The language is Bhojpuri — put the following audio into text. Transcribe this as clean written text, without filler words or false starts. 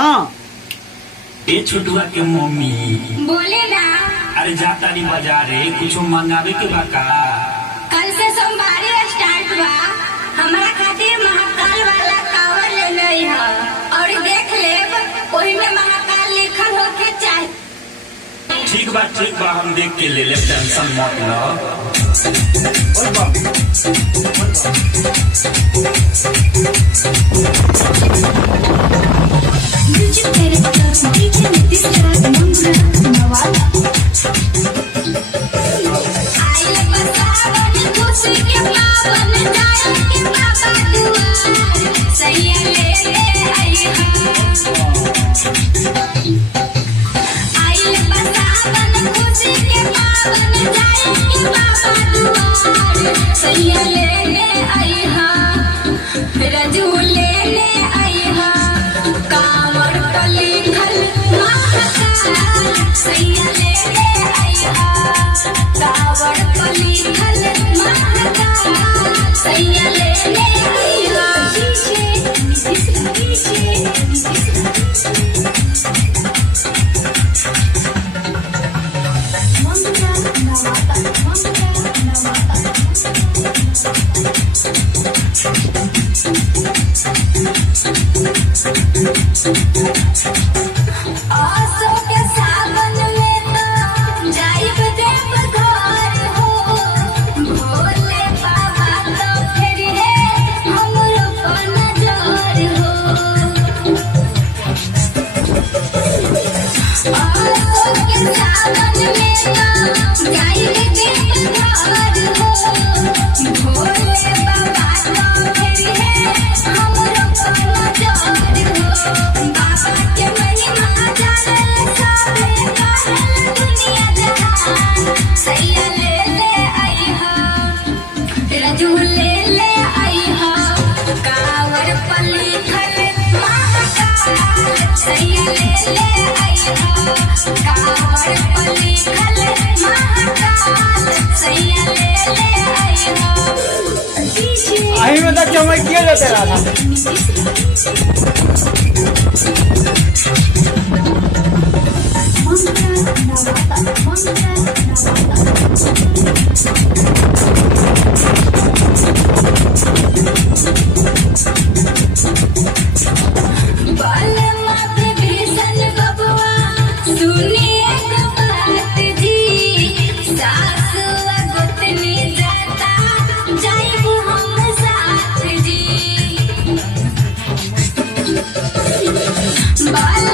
हाँ। ए छोटुआ के मम्मी बोले ना। अरे जाता नहीं बाजारे कुछ मंगावे के बाका। कल से सोमवारी स्टार्ट बा। हमारा खातिर महाकाल वाला कावर ले लई है और देख लेब ओही में महाकाल लिखल होके चाहिए। ठीक बा हम देख के ले ले, टेंशन मत लो। अही में तो चमक किया जाते रहा। बाल